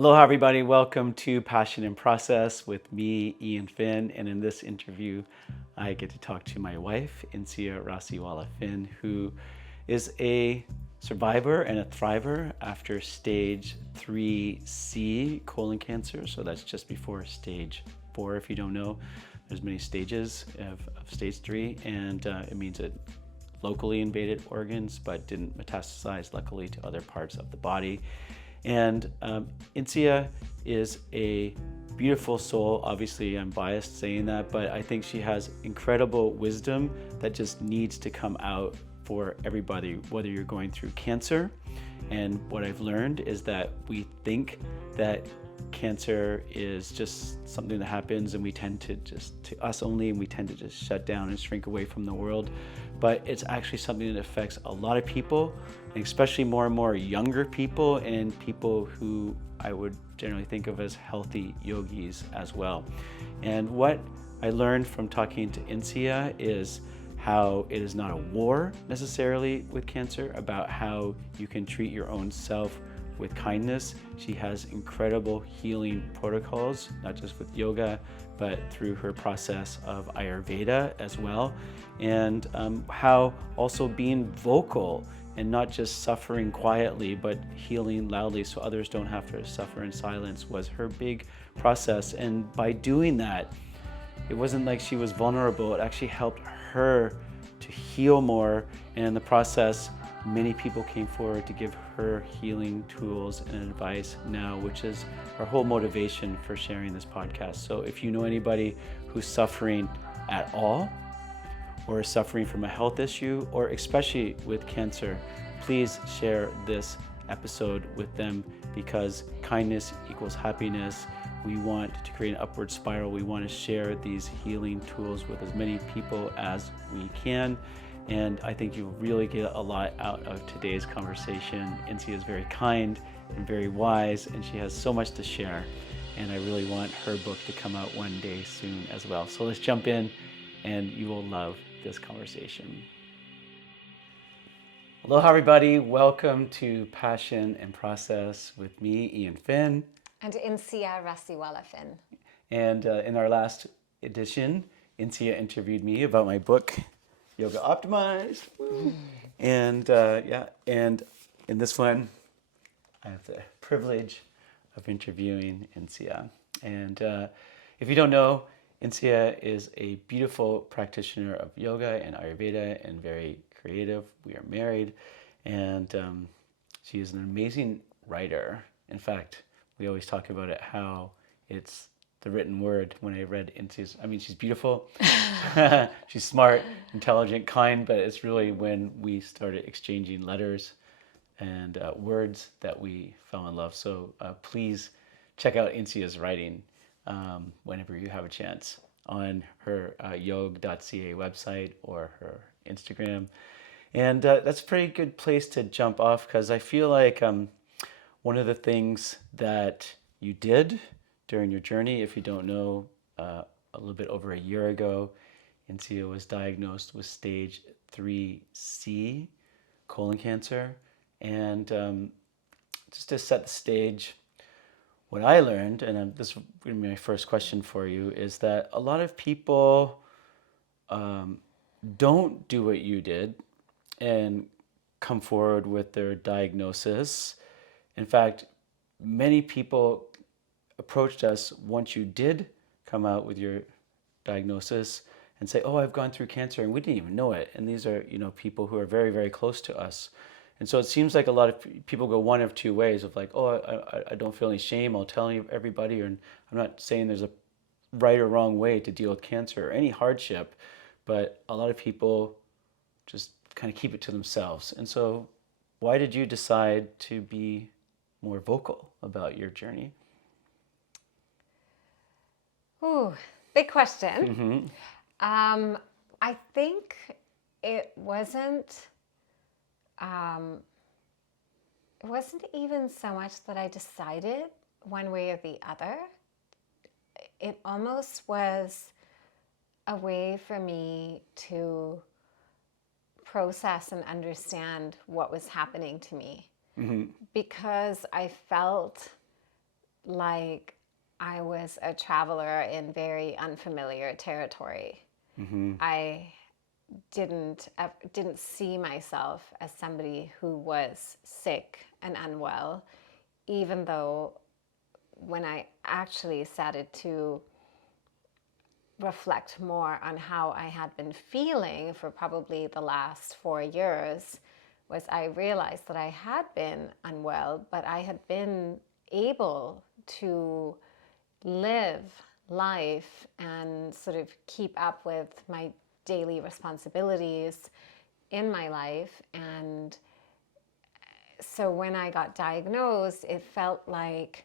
Aloha, everybody. Welcome to Passion and Process with me, Eoin Finn. And in this interview, I get to talk to my wife, Insiya Rasiwala Finn, who is a survivor and a thriver after stage 3C colon cancer. So that's just before stage 4. If you don't know, there's many stages of stage 3, and it means it locally invaded organs but didn't metastasize, luckily, to other parts of the body. And Insiya is a beautiful soul. Obviously, I'm biased saying that, but I think she has incredible wisdom that just needs to come out for everybody, whether you're going through cancer. And what I've learned is that we think that cancer is just something that happens and we tend to just, to us only, and we tend to just shut down and shrink away from the world. But it's actually something that affects a lot of people, and especially more and more younger people and people who I would generally think of as healthy yogis as well. And what I learned from talking to Insiya is how it is not a war necessarily with cancer, about how you can treat your own self with kindness. She has incredible healing protocols, not just with yoga, but through her process of Ayurveda as well. And how also being vocal and not just suffering quietly, but healing loudly so others don't have to suffer in silence was her big process. And by doing that, it wasn't like she was vulnerable. It actually helped her to heal more. And in the process, many people came forward to give her healing tools and advice now, which is our whole motivation for sharing this podcast. So if you know anybody who's suffering at all, or is suffering from a health issue, or especially with cancer, please share this episode with them, because kindness equals happiness. We want to create an upward spiral. We want to share these healing tools with as many people as we can. And I think you'll really get a lot out of today's conversation. Insiya is very kind and very wise, and she has so much to share. And I really want her book to come out one day soon as well. So let's jump in, and you will love this conversation. Aloha, everybody. Welcome to Passion and Process with me, Eoin Finn. And Insiya Rasiwala Finn. And in our last edition, Insiya interviewed me about my book, Yoga Optimized. And and in this one, I have the privilege of interviewing Insiya. And if you don't know, Insiya is a beautiful practitioner of yoga and Ayurveda and very creative. We are married, and she is an amazing writer. In fact, we always talk about it, how it's the written word. When I read Insiya's, I mean, she's beautiful, she's smart, intelligent, kind, but it's really when we started exchanging letters and words that we fell in love. So please check out Insiya's writing whenever you have a chance on her yog.ca website or her Instagram. And that's a pretty good place to jump off, because I feel like one of the things that you did during your journey, if you don't know, a little bit over a year ago, Insiya was diagnosed with stage 3C colon cancer. And just to set the stage, what I learned, and this is going to be my first question for you, is that a lot of people don't do what you did and come forward with their diagnosis. In fact, many people approached us once you did come out with your diagnosis and say, "Oh, I've gone through cancer," and we didn't even know it. And these are, people who are very, very close to us. And so it seems like a lot of people go one of two ways of like, "Oh, I don't feel any shame. I'll tell everybody." And I'm not saying there's a right or wrong way to deal with cancer or any hardship, but a lot of people just kind of keep it to themselves. And so why did you decide to be more vocal about your journey? Ooh, big question. Mm-hmm. I think it wasn't even so much that I decided one way or the other. It almost was a way for me to process and understand what was happening to me, because I felt like I was a traveler in very unfamiliar territory. I didn't see myself as somebody who was sick and unwell, even though when I actually started to reflect more on how I had been feeling for probably the last 4 years, was I realized that I had been unwell, but I had been able to live life and sort of keep up with my daily responsibilities in my life. And so when I got diagnosed, it felt like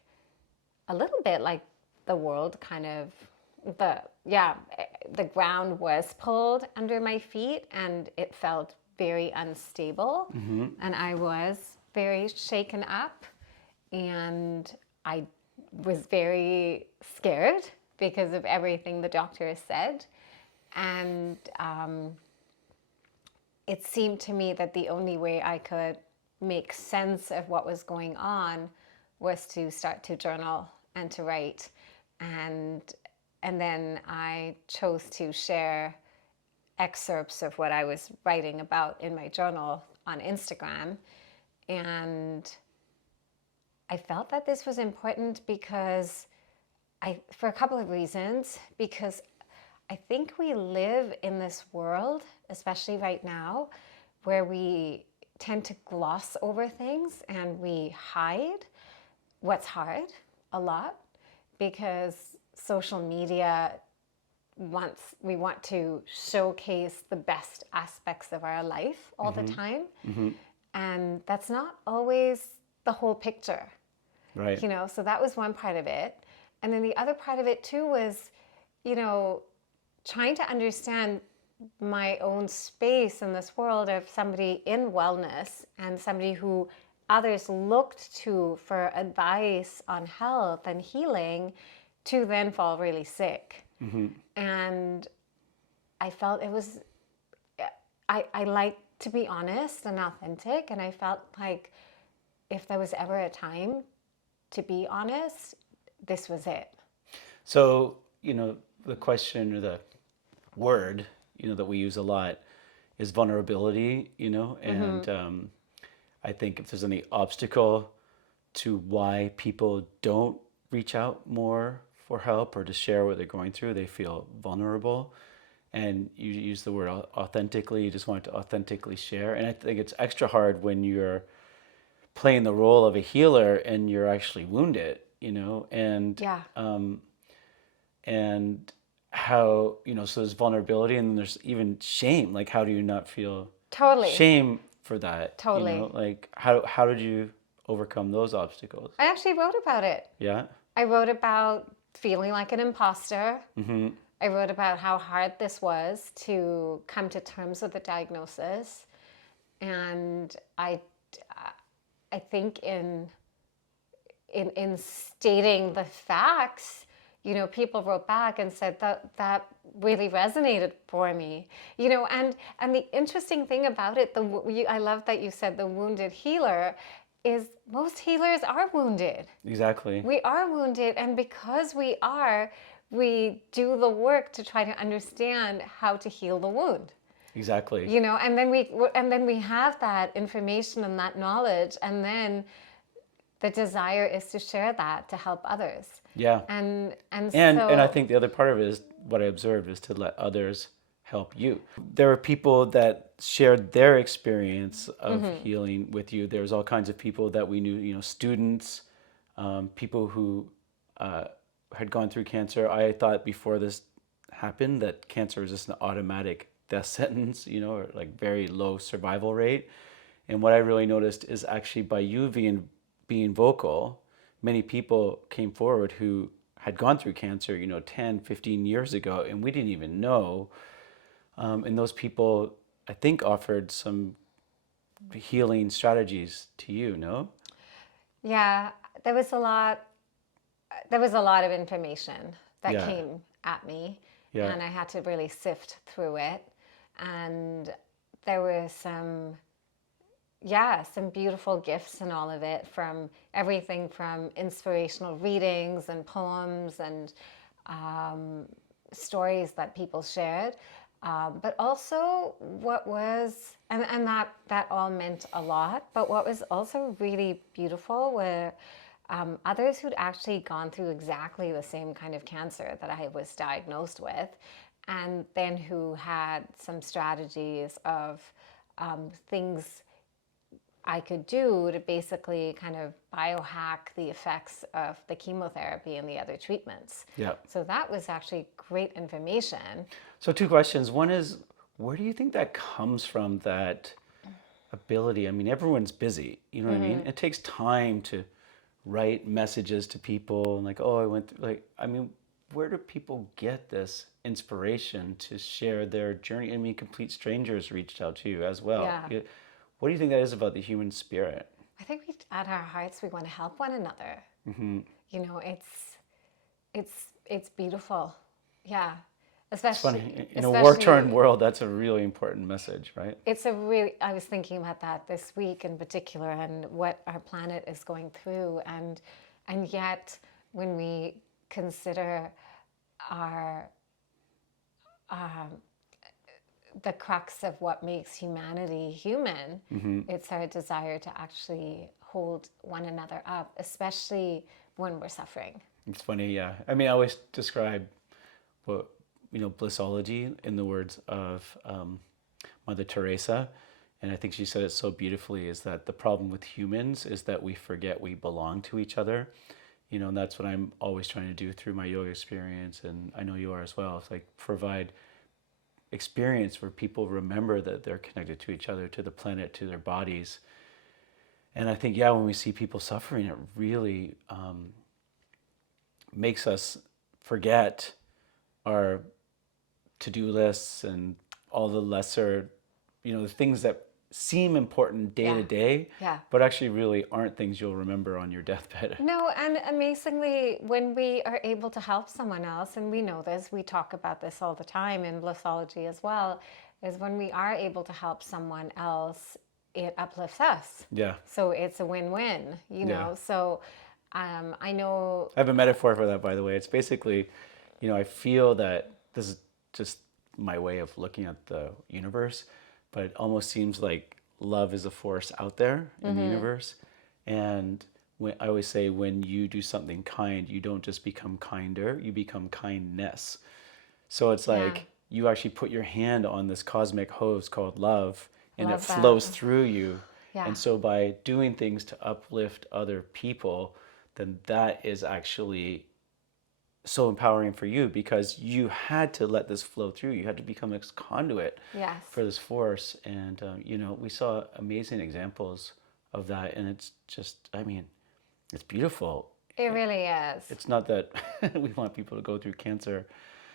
a little bit like the world kind of, the ground was pulled under my feet, and it felt very unstable. And I was very shaken up, and I was very scared because of everything the doctor said. And it seemed to me that the only way I could make sense of what was going on was to start to journal and to write. And then I chose to share excerpts of what I was writing about in my journal on Instagram. And I felt that this was important because for a couple of reasons, because I think we live in this world, especially right now, where we tend to gloss over things and we hide what's hard a lot, because social media we want to showcase the best aspects of our life all the time. And that's not always the whole picture. Right. So that was one part of it. And then the other part of it too was, trying to understand my own space in this world of somebody in wellness and somebody who others looked to for advice on health and healing, to then fall really sick. And I felt it was, I like to be honest and authentic, and I felt like if there was ever a time to be honest, this was it. So, the question or the word, that we use a lot is vulnerability, and I think if there's any obstacle to why people don't reach out more for help or to share what they're going through, they feel vulnerable. And you use the word authentically, you just want to authentically share. And I think it's extra hard when you're playing the role of a healer and you're actually wounded, and Yeah. And how, so there's vulnerability and then there's even shame. Like, how do you not feel Totally. shame for that? Totally. Like, how did you overcome those obstacles? I actually wrote about it. Yeah. I wrote about feeling like an imposter. I wrote about how hard this was to come to terms with the diagnosis. And I think in stating the facts, people wrote back and said that really resonated for me. And the interesting thing about it, I love that you said the wounded healer, is most healers are wounded. Exactly. We are wounded, and because we do the work to try to understand how to heal the wound. Exactly. And then we have that information and that knowledge, and then the desire is to share that to help others. Yeah. And I think the other part of it is what I observed is to let others help you. There were people that shared their experience of healing with you. There's all kinds of people that we knew, students, people who had gone through cancer. I thought before this happened that cancer was just an automatic death sentence, or like very low survival rate. And what I really noticed is actually by you being vocal, many people came forward who had gone through cancer, 10, 15 years ago, and we didn't even know. And those people, I think, offered some healing strategies to you, no? Yeah, there was a lot of information that came at me, and I had to really sift through it. And there were some yeah, some beautiful gifts and all of it, from everything from inspirational readings and poems and stories that people shared, but also what was, and that all meant a lot. But what was also really beautiful were others who'd actually gone through exactly the same kind of cancer that I was diagnosed with, and then who had some strategies of things I could do to basically kind of biohack the effects of the chemotherapy and the other treatments. Yeah. So that was actually great information. So two questions. One is, where do you think that comes from, that ability? I mean, everyone's busy, you know what I mean? It takes time to write messages to people and like, oh, I went through, like, I mean, where do people get this inspiration to share their journey? I mean, complete strangers reached out to you as well. Yeah. What do you think that is about the human spirit? I think we, at our hearts, we want to help one another. You know, it's beautiful. Yeah. It's Especially, funny, in a war-torn world, that's a really important message, right? it's a really, I was thinking about that this week in particular, and what our planet is going through, and yet when we consider our the crux of what makes humanity human, it's our desire to actually hold one another up, especially when we're suffering. It's funny, yeah. I mean, I always describe what, Blissology in the words of Mother Teresa, and I think she said it so beautifully, is that the problem with humans is that we forget we belong to each other. And that's what I'm always trying to do through my yoga experience, and I know you are as well. It's like provide experience where people remember that they're connected to each other, to the planet, to their bodies. And I think, yeah, when we see people suffering, it really makes us forget our to-do lists and all the lesser, the things that seem important day to day, but actually really aren't things you'll remember on your deathbed. No, and amazingly, when we are able to help someone else, and we know this, we talk about this all the time in Blissology as well, is when we are able to help someone else, it uplifts us. Yeah. So it's a win-win, know. So I know. I have a metaphor for that, by the way. It's basically, I feel that this is just my way of looking at the universe, but it almost seems like love is a force out there in the universe. And I always say, when you do something kind, you don't just become kinder, you become kindness. So it's like you actually put your hand on this cosmic hose called love, and it flows through you. Yeah. And so by doing things to uplift other people, then that is actually so empowering for you, because you had to let this flow through. You had to become a conduit for this force. And, we saw amazing examples of that. And it's just, I mean, it's beautiful. It really is. It's not that we want people to go through cancer.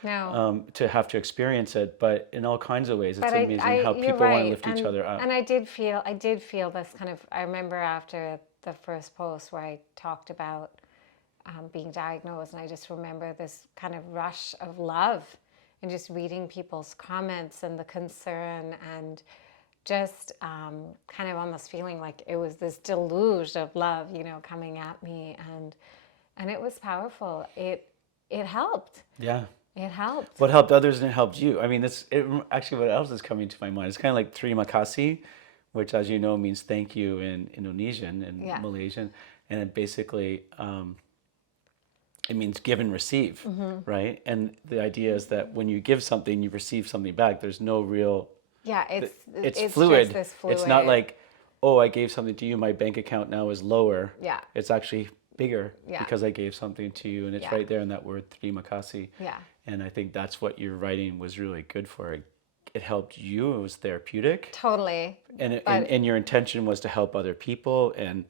No. To have to experience it, but in all kinds of ways, it's amazing how people want to lift each other up. And I did feel this kind of, I remember after the first post where I talked about being diagnosed, and I just remember this kind of rush of love, and just reading people's comments and the concern, and just kind of almost feeling like it was this deluge of love, coming at me, and it was powerful. It helped. Yeah. It helped. What helped others and it helped you. I mean, actually, what else is coming to my mind? It's kind of like terima kasih, which, as you know, means thank you in Indonesian and Malaysian. And it basically, it means give and receive, right? And the idea is that when you give something, you receive something back. There's no real... Yeah, it's fluid. Just this fluid. It's not like, oh, I gave something to you, my bank account now is lower. Yeah. It's actually bigger because I gave something to you, and it's right there in that word, terima kasih. Yeah. And I think that's what your writing was really good for. It helped you. It was therapeutic. Totally. And your intention was to help other people. And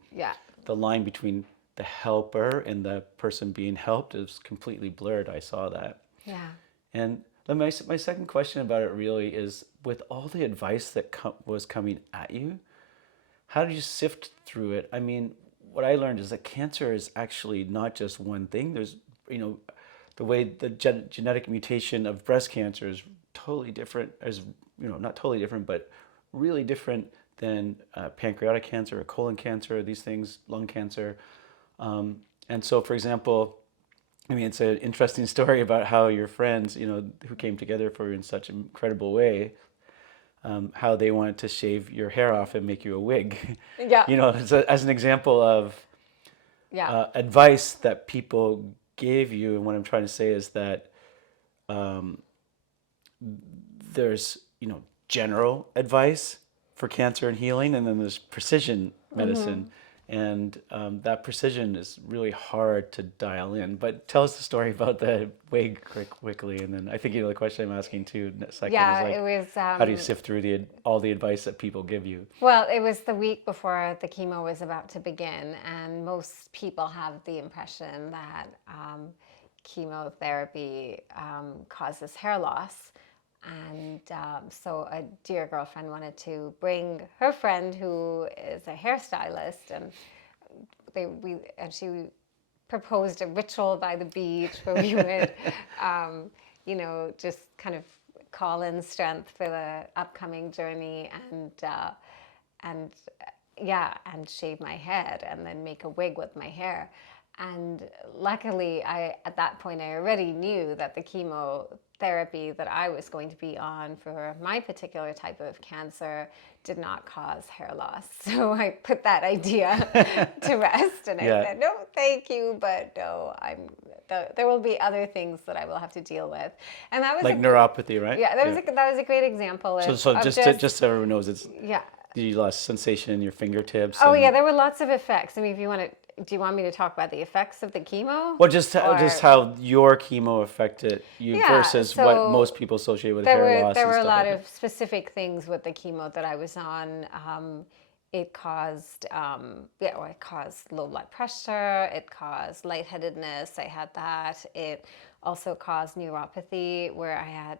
the line between the helper and the person being helped is completely blurred. I saw that. Yeah. And my second question about it really is, with all the advice that was coming at you, how did you sift through it? I mean, what I learned is that cancer is actually not just one thing. There's, the way the genetic mutation of breast cancer is totally different, not totally different, but really different than pancreatic cancer or colon cancer, these things, lung cancer. And so, for example, I mean, it's an interesting story about how your friends, who came together for you in such an incredible way, how they wanted to shave your hair off and make you a wig. Yeah. As an example of Yeah. advice that people gave you. And what I'm trying to say is that there's, general advice for cancer and healing, and then there's precision medicine. And that precision is really hard to dial in. But tell us the story about the wig quickly, and then I think the question I'm asking too second Yeah, is it was. how do you sift through all the advice that people give you? Well, it was the week before the chemo was about to begin, and most people have the impression that chemotherapy causes hair loss. And so a dear girlfriend wanted to bring her friend who is a hairstylist, and she proposed a ritual by the beach where we would, just kind of call in strength for the upcoming journey, and shave my head and then make a wig with my hair. And luckily, at that point, I already knew that the chemotherapy that I was going to be on for my particular type of cancer did not cause hair loss. So I put that idea to rest, and I said, no, thank you, but no, there will be other things that I will have to deal with. And that was like neuropathy, right? Yeah, that was a great example of. So just so everyone knows, it's you lost sensation in your fingertips. Oh yeah, there were lots of effects. I mean, do you want me to talk about the effects of the chemo? Well, just how your chemo affected you versus what most people associate with hair loss. There were a lot of specific things with the chemo that I was on. It caused, it caused low blood pressure. It caused lightheadedness. I had that. It also caused neuropathy, where I had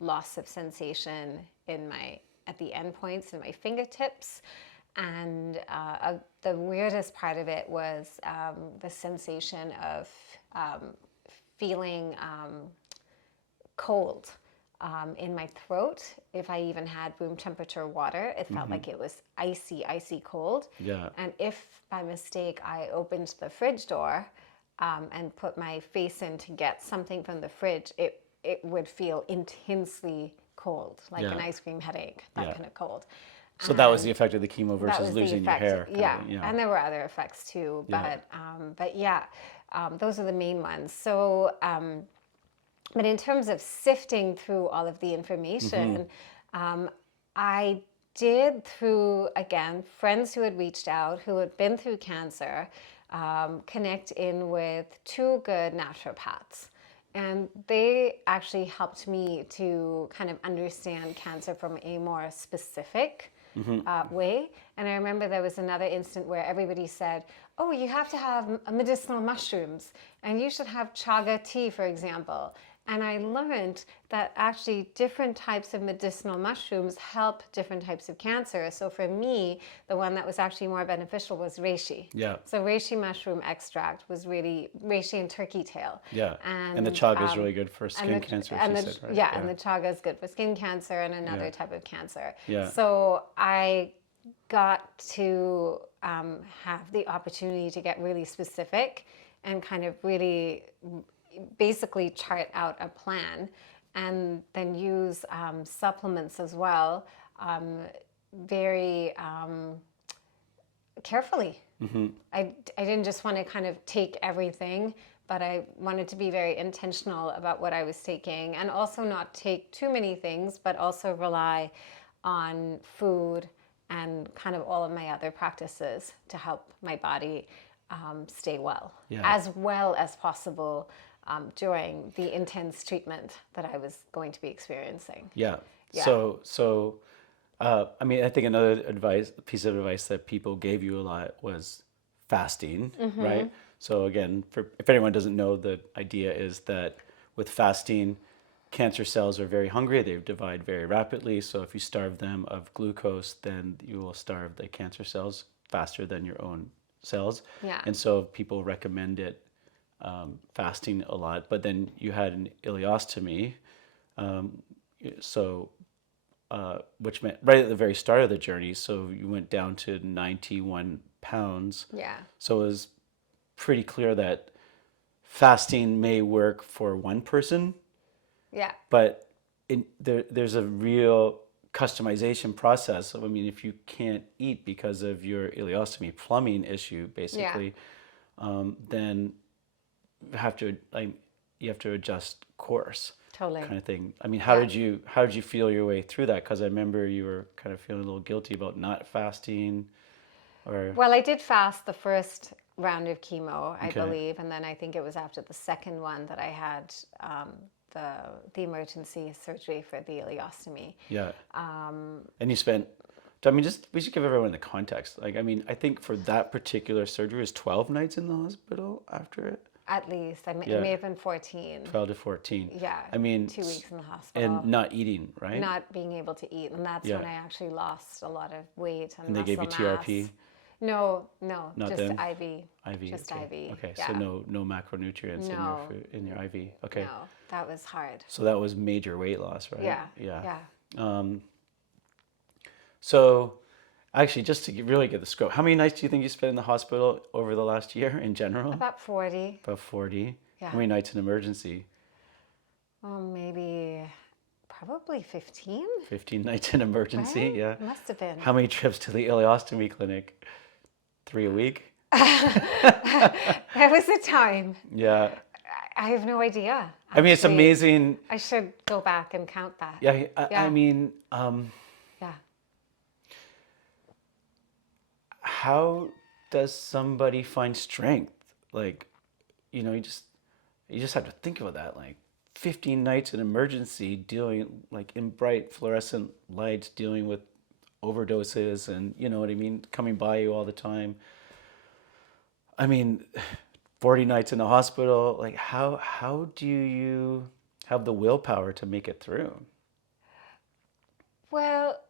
loss of sensation at the end points in my fingertips. And the weirdest part of it was the sensation of feeling cold in my throat. If I even had room temperature water, it felt like it was icy, icy cold. Yeah. And if by mistake I opened the fridge door and put my face in to get something from the fridge, it would feel intensely cold, like an ice cream headache, that kind of cold. So that was the effect of the chemo versus losing your hair. Yeah, and there were other effects too, but those are the main ones. So, but in terms of sifting through all of the information, I did, through, again, friends who had reached out, who had been through cancer, connect in with two good naturopaths. And they actually helped me to kind of understand cancer from a more specific way. And I remember there was another instant where everybody said, oh, you have to have medicinal mushrooms, and you should have chaga tea, for example. And I learned that actually different types of medicinal mushrooms help different types of cancer. So for me, the one that was actually more beneficial was reishi. Yeah. So reishi mushroom extract was really reishi and turkey tail. Yeah. And the chaga is really good for skin cancer, she said, right? Yeah, and the chaga is good for skin cancer and another type of cancer. Yeah. So I got to have the opportunity to get really specific and kind of really basically chart out a plan, and then use supplements as well, very carefully. I didn't just want to kind of take everything, but I wanted to be very intentional about what I was taking, and also not take too many things, but also rely on food and kind of all of my other practices to help my body stay well as possible during the intense treatment that I was going to be experiencing. Yeah. So I mean, I think another piece of advice that people gave you a lot was fasting, right? So again, if anyone doesn't know, the idea is that with fasting, cancer cells are very hungry. They divide very rapidly. So if you starve them of glucose, then you will starve the cancer cells faster than your own cells. Yeah. And so people recommend it, fasting a lot. But then you had an ileostomy. So which meant right at the very start of the journey. So you went down to 91 pounds. Yeah. So it was pretty clear that fasting may work for one person, Yeah. but there's a real customization process. So, I mean, if you can't eat because of your ileostomy plumbing issue, basically, then you have to adjust course, Totally. kind of thing. I mean, Yeah. how did you feel your way through that? Because I remember you were kind of feeling a little guilty about not fasting, or Well, I did fast the first round of chemo, I okay, believe, and then I think it was after the second one that I had the emergency surgery for the ileostomy. yeah. And you spent. I mean, just we should give everyone the context. Like, I mean, I think for that particular surgery, it was 12 nights in the hospital after it. At least, it Yeah. may have been 14. 12 to 14. Yeah. I mean, 2 weeks in the hospital. and not eating, right? Not being able to eat, and that's Yeah. when I actually lost a lot of weight and And they gave you muscle mass. TRP? No, Not just then? IV. IV. Just okay. IV. Okay, Yeah. so no macronutrients in your No. food, in your IV. Okay. No, that was hard. So that was major weight loss, right? Yeah. Yeah. Yeah. So actually, just to really get the scope, how many nights do you think you spent in the hospital over the last year in general? About 40. About 40. Yeah. How many nights in emergency? Oh, maybe, probably 15. 15 nights in emergency, Right? yeah. Must have been. How many trips to the ileostomy clinic? 3 a week? There was a time. Yeah. I have no idea. I mean, it's actually. amazing. I should go back and count that. Yeah, I Yeah. mean, Yeah. how does somebody find strength? Like, you just have to think about that. Like, 15 nights in emergency, dealing like in bright fluorescent lights, dealing with overdoses, and you know what I mean, coming by you all the time. I mean, 40 nights in the hospital. Like, how do you have the willpower to make it through? Well,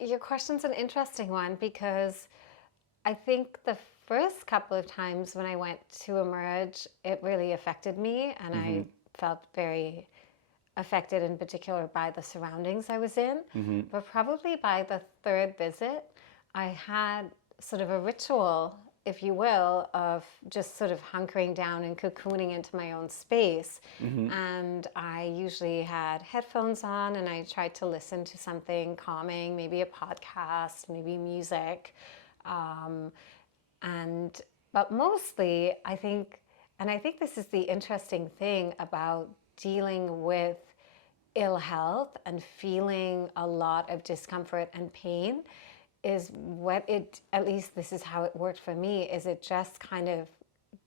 your question's an interesting one because I think the first couple of times when I went to emerge, it really affected me, and I felt very affected in particular by the surroundings I was in. But probably by the third visit, I had sort of a ritual, if you will, of just sort of hunkering down and cocooning into my own space. And I usually had headphones on and I tried to listen to something calming, maybe a podcast, maybe music. But mostly, I think this is the interesting thing about dealing with ill health and feeling a lot of discomfort and pain, is at least this is how it worked for me, is it just kind of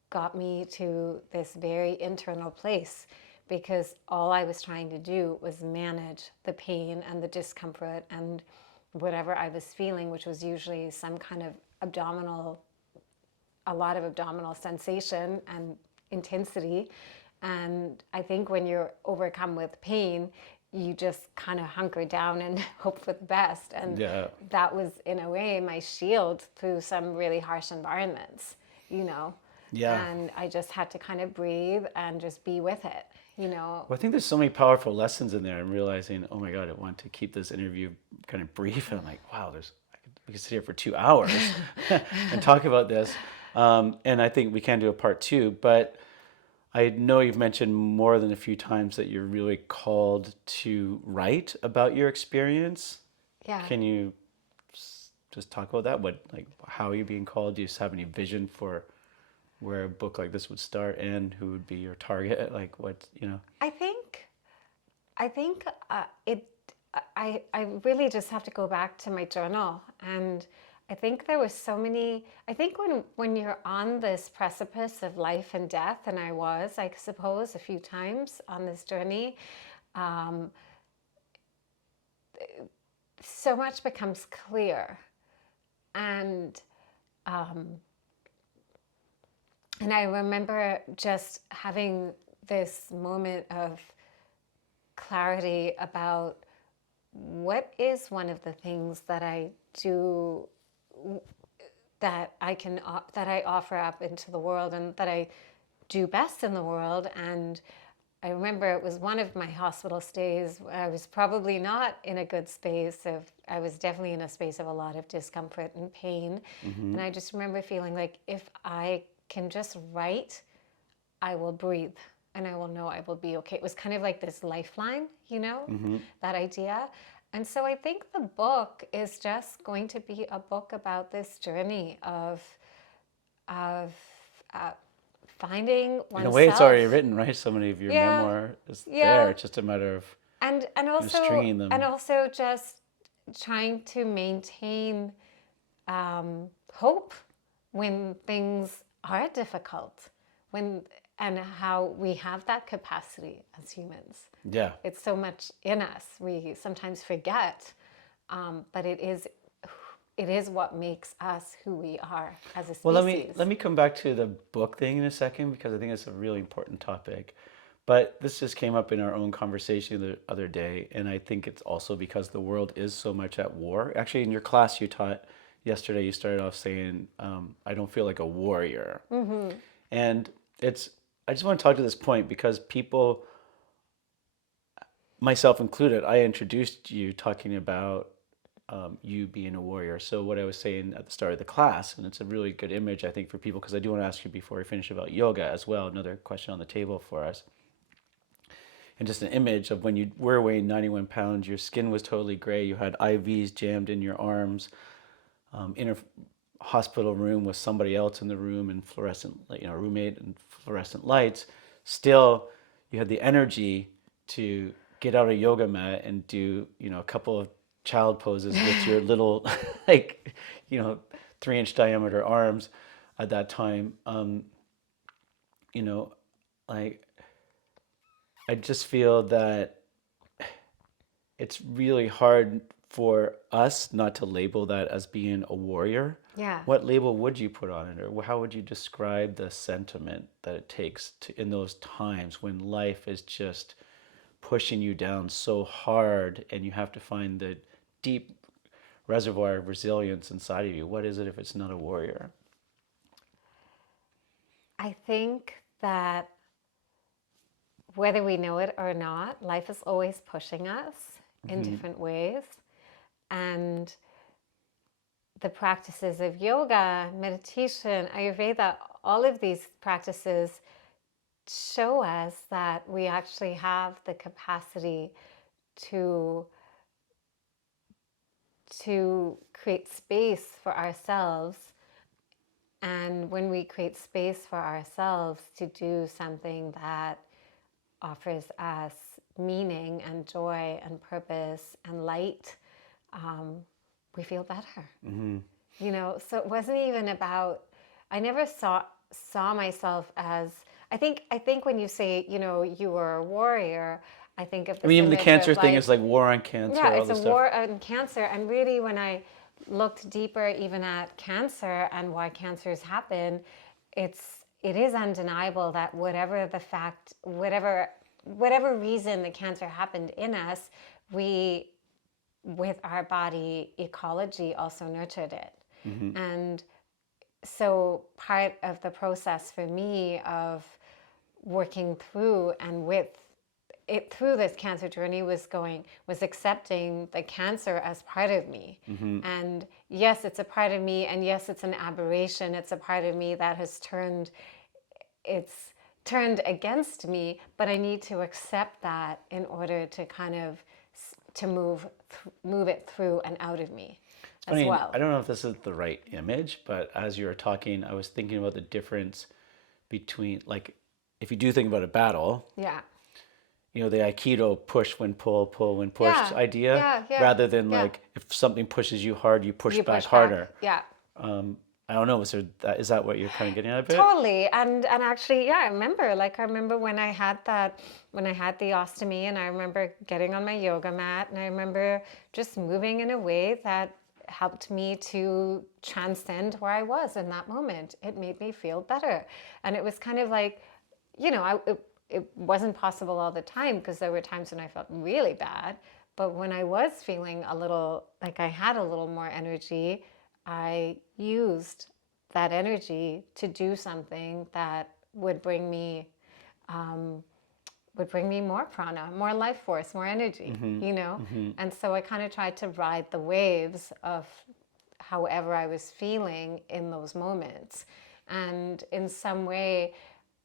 got me to this very internal place, because all I was trying to do was manage the pain and the discomfort and whatever I was feeling, which was usually some kind of a lot of abdominal sensation and intensity. And I think when you're overcome with pain, you just kind of hunker down and hope for the best. And that was, in a way, my shield through some really harsh environments, Yeah. And I just had to kind of breathe and just be with it, Well, I think there's so many powerful lessons in there. I'm realizing, oh my God, I want to keep this interview kind of brief. And I'm like, wow, we could sit here for 2 hours and talk about this. And I think we can do a part 2, but I know you've mentioned more than a few times that you're really called to write about your experience. Yeah. Can you just talk about that? How are you being called? Do you just have any vision for where a book like this would start and who would be your target? I really just have to go back to my journal, and I think there was so many. I think when you're on this precipice of life and death, and I suppose, a few times on this journey, so much becomes clear, and I remember just having this moment of clarity about what is one of the things that I do, that I offer up into the world and that I do best in the world, and I remember it was one of my hospital stays where I was probably not in a good space of, I was definitely in a space of a lot of discomfort and pain. And I just remember feeling like if I can just write, I will breathe and I will know I will be okay. It was kind of like this lifeline, that idea. And so I think the book is just going to be a book about this journey of finding In a way, it's already oneself. written, right? So many of your Yeah, memoir is there. yeah. It's just a matter of And stringing them. also just trying to maintain hope when things are difficult, when and how we have that capacity as humans. Yeah. It's so much in us. We sometimes forget, but it is what makes us who we are as a Well, species. let me come back to the book thing in a second because I think it's a really important topic. But this just came up in our own conversation the other day, and I think it's also because the world is so much at war. Actually, in your class you taught yesterday, you started off saying, "I don't feel like a warrior," and it's. I just want to talk to this point because people, myself included, I introduced you talking about you being a warrior. So what I was saying at the start of the class, and it's a really good image, I think, for people, because I do want to ask you before we finish about yoga as well, another question on the table for us. And just an image of when you were weighing 91 pounds, your skin was totally gray, you had IVs jammed in your arms, in a hospital room with somebody else in the room and fluorescent, roommate and fluorescent lights. Still, you had the energy to get out a yoga mat and do, a couple of child poses with your little, like, 3-inch diameter arms at that time. You know, like, I just feel that it's really hard for us not to label that as being a warrior. Yeah. What label would you put on it, or how would you describe the sentiment that it takes in those times when life is just pushing you down so hard and you have to find the deep reservoir of resilience inside of you? What is it if it's not a warrior? I think that whether we know it or not, life is always pushing us in different ways. And the practices of yoga, meditation, Ayurveda, all of these practices show us that we actually have the capacity to create space for ourselves. And when we create space for ourselves to do something that offers us meaning and joy and purpose and light, we feel better. So it wasn't even about, I never saw myself as, I think when you say, you were a warrior, I think of I this mean, even the image cancer of thing like, is like war on cancer, yeah, all it's a this stuff. war on cancer. And really, when I looked deeper even at cancer and why cancers happen, it is undeniable that whatever the fact, whatever reason the cancer happened in us, we, with our body ecology, also nurtured it. And so part of the process for me of working through and with it through this cancer journey was accepting the cancer as part of me. And yes, it's a part of me, and yes, it's an aberration. It's a part of me that has turned against me, but I need to accept that in order to kind of to move it through and out of me as well. I don't know if this is the right image, but as you were talking, I was thinking about the difference between, like, if you do think about a battle, Yeah. The Aikido push when pull when pushed Yeah. idea, Yeah. rather than Yeah. like if something pushes you hard, you push You back push harder. back. Yeah. I don't know. Is that what you're kind of getting at a bit? Totally. And actually, yeah, I remember when I had the ostomy, and I remember getting on my yoga mat, and I remember just moving in a way that helped me to transcend where I was in that moment. It made me feel better. And it was kind of like, it wasn't possible all the time because there were times when I felt really bad. But when I was feeling a little like I had a little more energy, I used that energy to do something that would bring me would bring me more prana, more life force, more energy, you know? And so I kind of tried to ride the waves of however I was feeling in those moments. And in some way,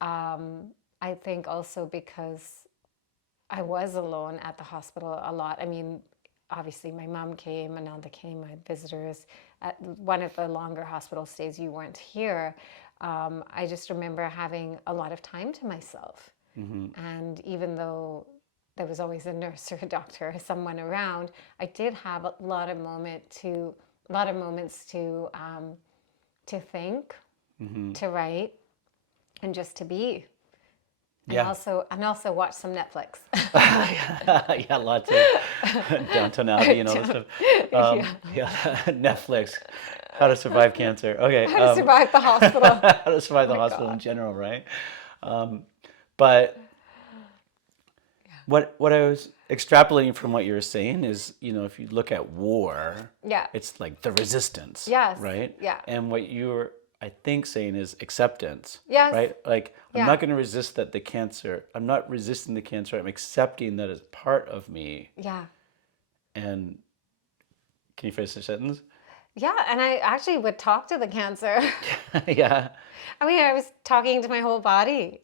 I think also because I was alone at the hospital a lot. I mean, obviously my mom came, Ananda came, I had visitors. At one of the longer hospital stays, you weren't here. I just remember having a lot of time to myself. And even though there was always a nurse or a doctor or someone around, I did have a lot of moments to think, to write, and just to be. And also watch some Netflix. Yeah, lots of Downton Abbey and all this stuff. Netflix. How to survive cancer. Okay. How to survive the hospital. How to survive the hospital in general, right? But what I was extrapolating from what you were saying is, if you look at war, it's like the resistance, right? Yeah. And what you were, I think, saying is acceptance, Yes. right? Like, I'm not going to resist I'm not resisting the cancer. I'm accepting that it's part of me. Yeah. And can you finish the sentence? Yeah, and I actually would talk to the cancer. Yeah. I mean, I was talking to my whole body,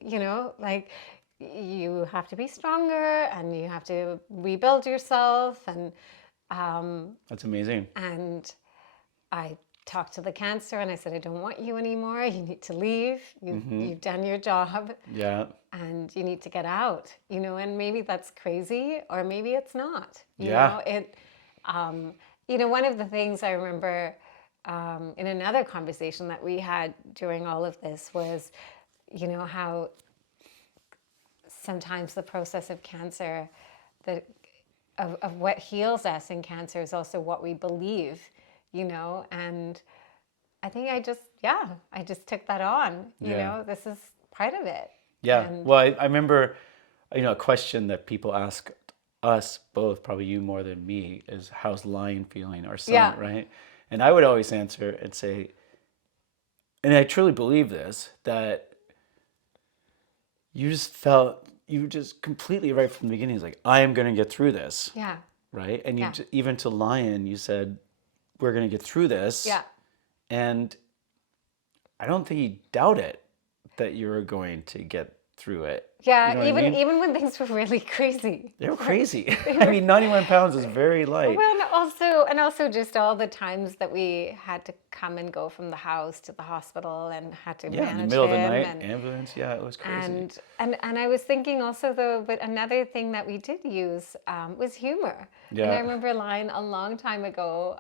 like you have to be stronger and you have to rebuild yourself. And That's amazing. And I talked to the cancer and I said, I don't want you anymore. You need to leave. You've done your job. Yeah. And you need to get out, and maybe that's crazy or maybe it's not. One of the things I remember in another conversation that we had during all of this was, how sometimes the process of cancer, of what heals us in cancer is also what we believe, and I think I just took that on, this is part of it. Yeah. And well, I remember, a question that people ask us both, probably you more than me, is how's Lion feeling, our son, right? And I would always answer and say, and I truly believe this, that you were just completely right from the beginning. It's like, I am going to get through this. Yeah. Right? And even to Lion, you said, we're going to get through this. Yeah. And I don't think he doubted that you were going to get through it. Yeah, even when things were really crazy. They were crazy. I mean, 91 pounds is very light. Well, and also just all the times that we had to come and go from the house to the hospital and had to manage him. In the middle of the night, ambulance. Yeah, it was crazy. And I was thinking also, though, but another thing that we did use was humor. Yeah. And I remember Lion a long time ago,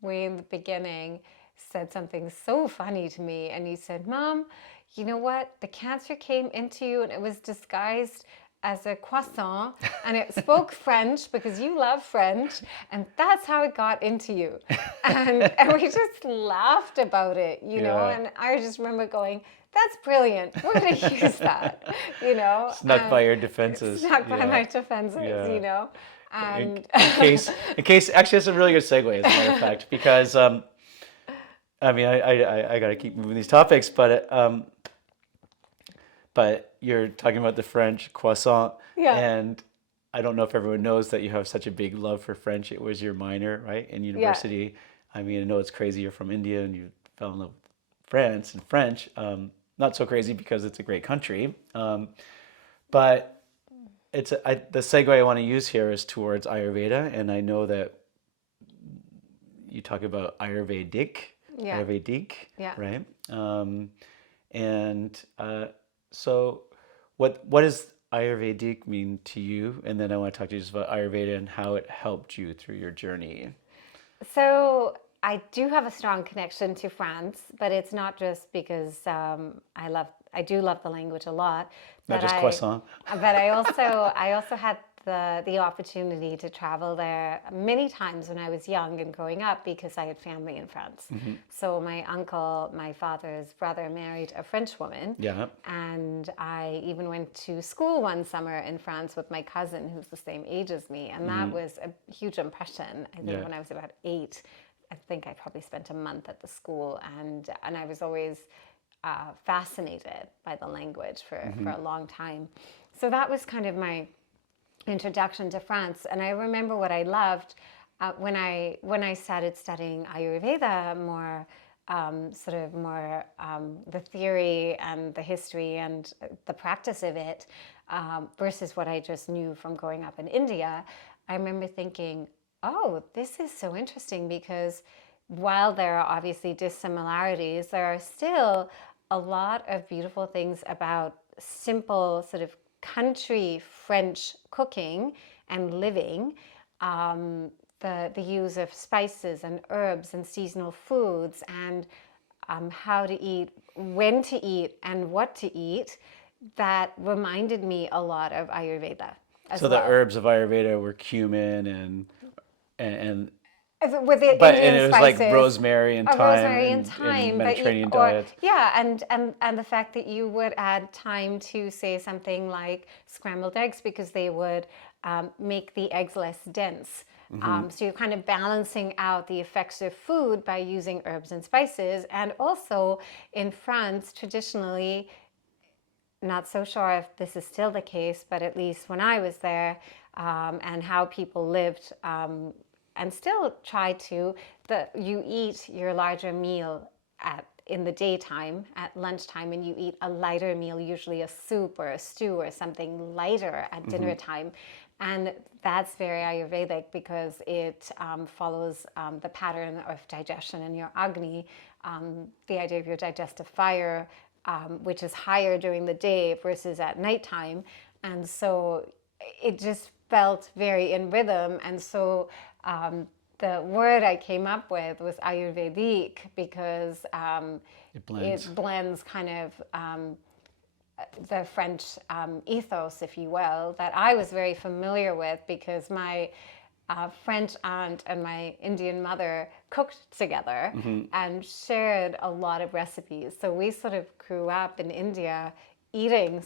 way in the beginning, said something so funny to me. And he said, Mom, you know what? The cancer came into you and it was disguised as a croissant and it spoke French because you love French and that's how it got into you. And we just laughed about it, and I just remember going, that's brilliant. We're going to use that, Snuck by your defenses. Snuck by my defenses, And in case, actually, that's a really good segue, as a matter of fact, because I mean, I got to keep moving these topics, but you're talking about the French croissant, and I don't know if everyone knows that you have such a big love for French. It was your minor, right, in university. Yeah. I mean, I know it's crazy. You're from India and you fell in love with France and French. Not so crazy because it's a great country, but the segue I want to use here is towards Ayurveda, and I know that you talk about Ayurvedic, right? So what does Ayurvedic mean to you? And then I want to talk to you just about Ayurveda and how it helped you through your journey. So I do have a strong connection to France, but it's not just because I do love the language a lot. Not just croissant. But I also had the opportunity to travel there many times when I was young and growing up because I had family in France. Mm-hmm. So my uncle, my father's brother, married a French woman. Yeah. And I even went to school one summer in France with my cousin who's the same age as me. And that was a huge impression. I think when I was about 8, I think I probably spent a month at the school. And I was always fascinated by the language for a long time. So that was kind of my introduction to France. And I remember what I loved when I started studying Ayurveda more, the theory and the history and the practice of it, versus what I just knew from growing up in India. I remember thinking, oh, this is so interesting, because while there are obviously dissimilarities, there are still a lot of beautiful things about simple sort of country French cooking and living. The use of spices and herbs and seasonal foods, and how to eat, when to eat, and what to eat, that reminded me a lot of Ayurveda as So well. the herbs of Ayurveda were cumin and With the but Indian and it was spices, like rosemary and thyme rosemary and in thyme, Mediterranean diets. yeah, and the fact that you would add thyme to, say, something like scrambled eggs, because they would make the eggs less dense. So you're kind of balancing out the effects of food by using herbs and spices. And also in France, traditionally, not so sure if this is still the case, but at least when I was there, and how people lived, and still try to, you eat your larger meal in the daytime, at lunchtime, and you eat a lighter meal, usually a soup or a stew or something lighter at dinner time. And that's very Ayurvedic, because it follows the pattern of digestion in your Agni, the idea of your digestive fire, which is higher during the day versus at nighttime. And so it just felt very in rhythm. And so the word I came up with was Ayurvedic, because it blends kind of the French ethos, if you will, that I was very familiar with, because my French aunt and my Indian mother cooked together and shared a lot of recipes. So we sort of grew up in India eating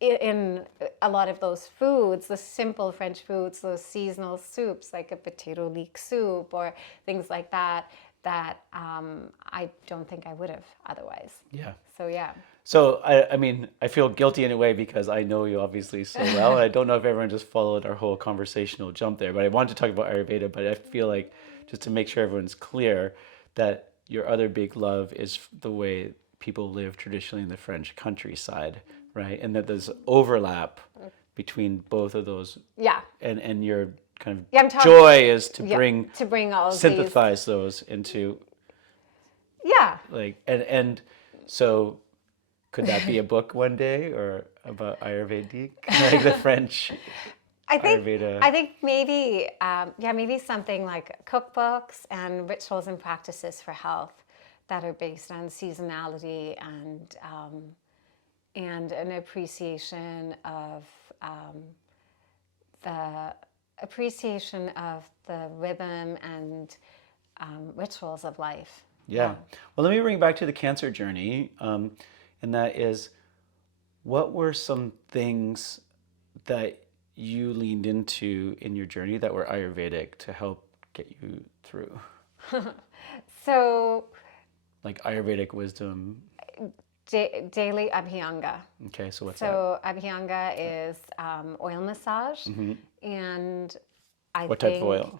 in a lot of those foods, the simple French foods, those seasonal soups like a potato leek soup or things like that, that I don't think I would have otherwise. Yeah. So yeah. So I mean, I feel guilty in a way, because I know you obviously so well, and I don't know if everyone just followed our whole conversational jump there. But I wanted to talk about Ayurveda, but I feel like, just to make sure everyone's clear, that your other big love is the way people live traditionally in the French countryside, right? And that there's overlap between both of those. Yeah. And your kind of Yeah, joy is to bring all of synthesize those into, yeah. like, and so. Could that be a book one day, or about Ayurvedic, like the French Ayurveda? I think maybe, maybe something like cookbooks and rituals and practices for health that are based on seasonality and an appreciation of the rhythm and rituals of life. Yeah. Well, let me bring back to the cancer journey. And that is, what were some things that you leaned into in your journey that were Ayurvedic to help get you through? So, like Ayurvedic wisdom. Daily Abhyanga. Okay, so what's that? Abhyanga is oil massage, and what type of oil?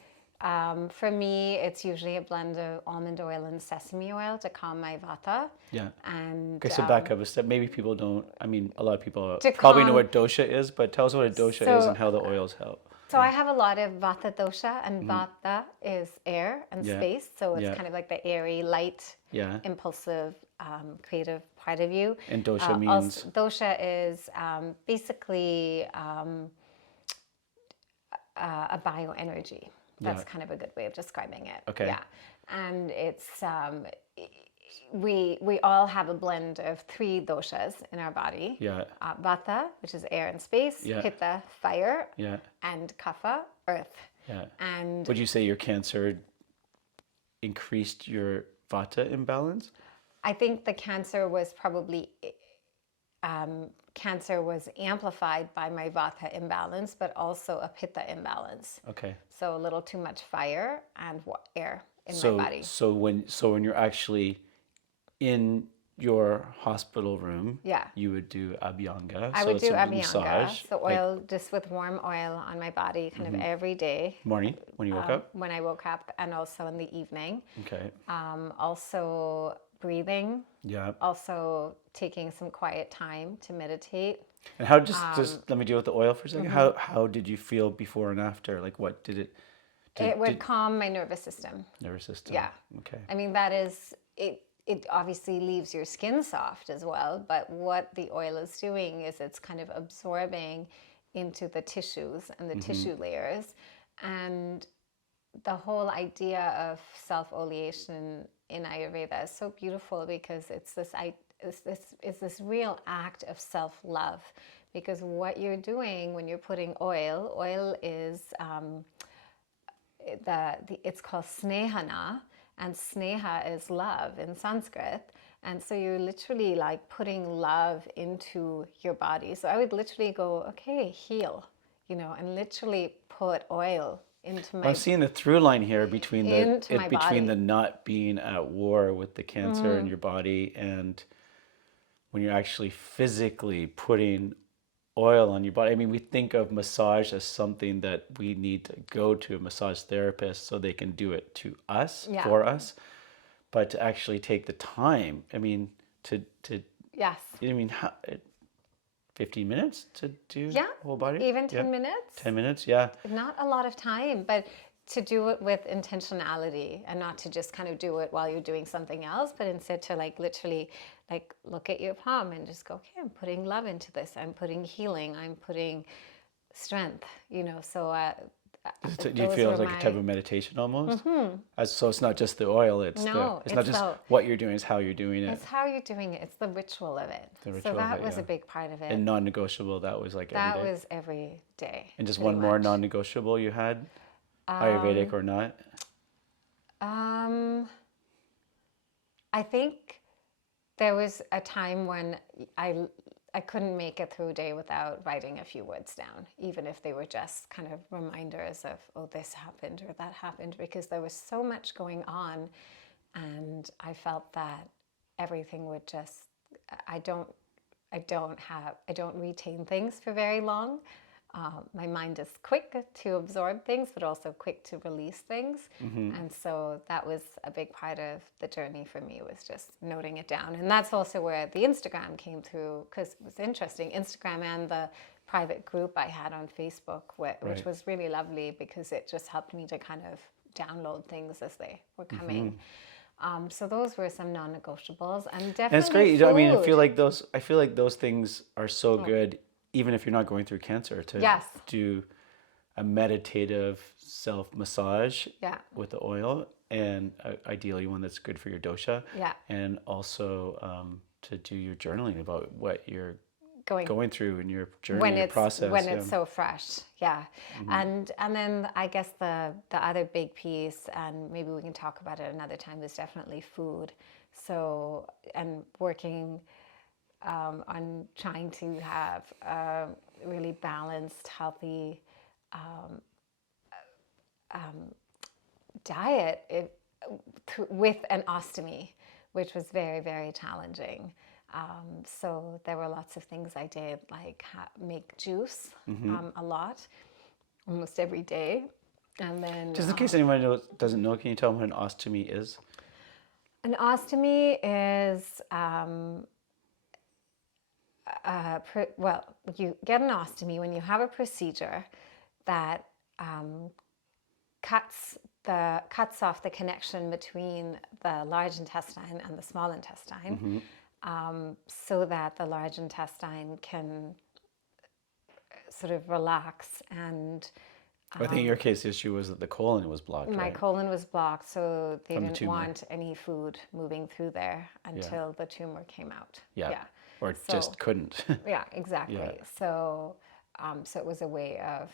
For me, it's usually a blend of almond oil and sesame oil to calm my vata. Yeah. And okay, so back up a step. Maybe people don't, I mean, a lot of people probably know what dosha is, but tell us what a dosha is and how the oils help. So I have a lot of vata dosha, and vata is air and space. So it's kind of like the airy, light, impulsive, creative part of you. And dosha means? Dosha is basically a bioenergy. That's kind of a good way of describing it. Okay. Yeah. And it's, we all have a blend of 3 doshas in our body. Yeah. Vata, which is air and space. Yeah. Pitta, fire. Yeah. And kapha, earth. Yeah. And would you say your cancer increased your vata imbalance? I think the cancer was probably amplified by my vata imbalance, but also a pitta imbalance. Okay. So a little too much fire and air in my body. So when you're actually in your hospital room, Yeah. you would do abhyanga. I So would it's do a abhyanga, massage, so like oil, just with warm oil on my body kind of every day morning when you woke up. when I woke up, and also in the evening. Okay. Also breathing, Yeah. also taking some quiet time to meditate. And how just let me deal with the oil for a second. How did you feel before and after? Like what did it It would calm my nervous system. nervous system? Yeah. Okay. I mean, that is, it obviously leaves your skin soft as well, but what the oil is doing is it's kind of absorbing into the tissues and the tissue layers. And the whole idea of self-oleation in Ayurveda is so beautiful because it's this real act of self-love. Because what you're doing when you're putting oil is it's called snehana, and sneha is love in Sanskrit. And so you're literally like putting love into your body. So I would literally go, okay, heal, and literally put oil into my I'm seeing a through line here between into my between the body. not being at war with the cancer in your body and when you're actually physically putting oil on your body. I mean, we think of massage as something that we need to go to a massage therapist so they can do it to us, Yeah. for us, but to actually take the time. I mean, to Yes. I mean, 15 minutes to do Yeah. the whole body? Even Yeah. 10 minutes. 10 minutes, yeah. Not a lot of time, but to do it with intentionality, and not to just kind of do it while you're doing something else, but instead to like literally like look at your palm and just go, okay, I'm putting love into this. I'm putting healing. I'm putting strength, so Do you those feel were like a my- type of meditation almost? So it's not just the oil, it's No, it's not it's just the- what you're doing, it's how you're doing it. It's how you're doing it. It's the ritual of it. The ritual So of that it, was yeah. a big part of it. And non-negotiable, that was like That every day. was every day. And just pretty one more much. non-negotiable you had, Ayurvedic or not? I think there was a time when I couldn't make it through a day without writing a few words down, even if they were just kind of reminders of, oh, this happened or that happened, because there was so much going on, and I felt that everything would just, I don't retain things for very long. My mind is quick to absorb things, but also quick to release things. And so that was a big part of the journey for me, was just noting it down. And that's also where the Instagram came through, because it was interesting. Instagram and the private group I had on Facebook, which Right. was really lovely, because it just helped me to kind of download things as they were coming. So those were some non-negotiables, and definitely And it's great. food. I mean, I feel like those things are so good, even if you're not going through cancer, to Yes. do a meditative self massage Yeah. with the oil, and ideally one that's good for your dosha. Yeah. And also to do your journaling about what you're going through in your journey, when your it's process. when yeah. it's so fresh, yeah. And then I guess the other big piece, and maybe we can talk about it another time, is definitely food. So, and working on trying to have a really balanced, healthy diet with an ostomy, which was very, very challenging. So there were lots of things I did, like make juice a lot, almost every day. And then Just in case anyone doesn't know, can you tell them what an ostomy is? an ostomy is, well, you get an ostomy when you have a procedure that cuts off the connection between the large intestine and the small intestine, so that the large intestine can sort of relax. And I think in your case, the issue was that the colon was blocked, my right? colon was blocked, so they From the didn't tumor. want any food moving through there until the tumor came out. Yeah. Or So- just couldn't. Yeah, exactly. Yeah. So, so it was a way of,